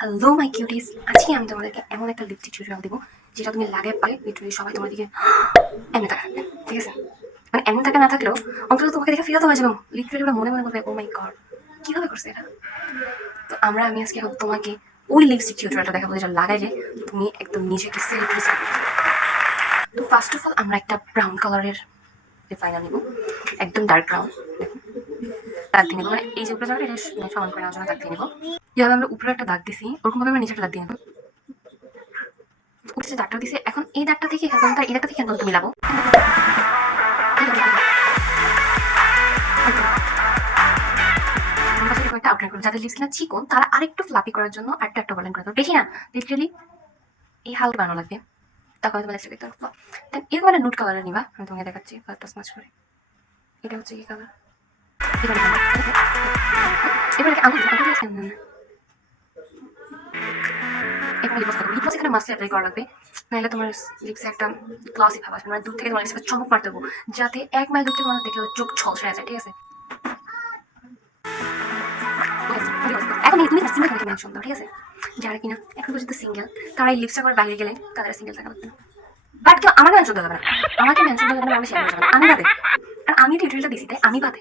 Hello my cuties, আজকে আমি তোমাদেরকে এমন একটা লিপস্টিক টিউটোরিয়াল দেবো যেটা তুমি লাগে পারে লিটারালি সবাই তোমার দিকে এমনি তাকা থাকবে, ঠিক আছে? মানে এমনি তাকা না থাকলেও অন্তত তোমাকে দেখে ফিরত হয়ে যাবে, লিটারালি ওরা মনে মনে বলবে ও মাই গড কীভাবে করছে এটা। তো আমি আজকে তোমাকে ওই লিপস্টিক টিউটোরিয়ালটা দেখাবো যেটা লাগাই যে তুমি একদম নিজেকে সেলিব্রেট করবে। তো ফার্স্ট অফ অল আমরা একটা ব্রাউন কালারের রিফাইনার নিব, একদম ডার্ক ব্রাউন। দাগ দিয়ে নেবো, মানে এই যে উপরে জায়গাটা এটা সমান করে নেওয়ার জন্য দাগ দিয়ে নেবো। যেভাবে আমরা উপরে একটা দাগ দিছি ওরকমভাবে আমরা নিচেটা দাগ দিয়ে নেবো। উঠে যে দাগটা দিছে, এখন এই দাগটা থেকে এখান পর্যন্ত এই দাগটা থেকে এখান পর্যন্ত মিলাবো। একটা আউটলাইন করবো, যাদের লিপস না চিকন তারা আরেকটু ফ্লাপি করার জন্য আরেকটা একটা আউটলাইন করে দেবো। বেশি না, লিটারালি এই হালকা বানানো লাগবে, তারপরে তোমার দেখতে পারবো। দেন এরকম একটা নুট কালারের নিবা, আমি তোমাকে দেখাচ্ছি কালারটা স্মাচ করে। এটা হচ্ছে কি কালার, এবার আঙুল এবার লিপস এখানে মাস্ট অ্যাপ্লাই করা লাগবে, নাহলে তোমার লিপসে একটা গ্লসি ভাব আসবে, মানে দূর থেকে তোমার লিপসে চমক মারতে দেবো, যাতে 1 মাইল দূর থেকে মানুষ দেখলে চোখ ছলছায় যায়, ঠিক আছে? এখন এই তুমি সিঙ্গেল তোমাকে মেনশন দাও, ঠিক আছে? যারা কিনা এখন পর্যন্ত সিঙ্গেল তারা এই লিপসটা করে বাইরে গেলে তাদের সিঙ্গেল থাকা লাগবে না। বাট কেউ আমাকে মেনশন দেওয়া যাবে না, আমাকে মেনশন দেওয়া যাবে না, আমি শেয়ার করা যাবে না, আমি বাদে। আর আমি টিউটোরিয়ালটা দিছি তাই আমি বাদে।